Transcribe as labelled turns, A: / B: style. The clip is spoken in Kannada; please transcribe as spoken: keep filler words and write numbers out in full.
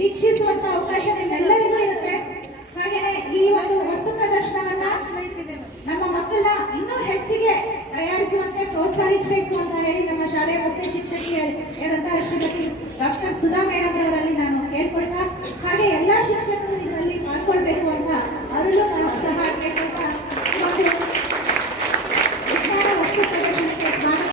A: ವೀಕ್ಷಿಸುವಂತ ಅವಕಾಶ ನಿಮ್ಮೆಲ್ಲರಿಗೂ ಇರುತ್ತೆ. ಹಾಗೇನೆ ಈ ಒಂದು ವಸ್ತು ಪ್ರದರ್ಶನವನ್ನ ನಮ್ಮ ಮಕ್ಕಳನ್ನ ಇನ್ನೂ ಹೆಚ್ಚಿಗೆ ತಯಾರಿಸುವಂತೆ ಪ್ರೋತ್ಸಾಹಿಸಬೇಕು ಅಂತ ಹೇಳಿ ನಮ್ಮ ಶಾಲೆಯ ಮುಖ್ಯ ಶಿಕ್ಷಕಿಯಾದಂತಹ ಶ್ರೀಮತಿ ಡಾಕ್ಟರ್ ಸುಧಾ ಮೇಡಮ್ ಅವರಲ್ಲಿ ನಾನು ಕೇಳ್ಕೊಳ್ತಾ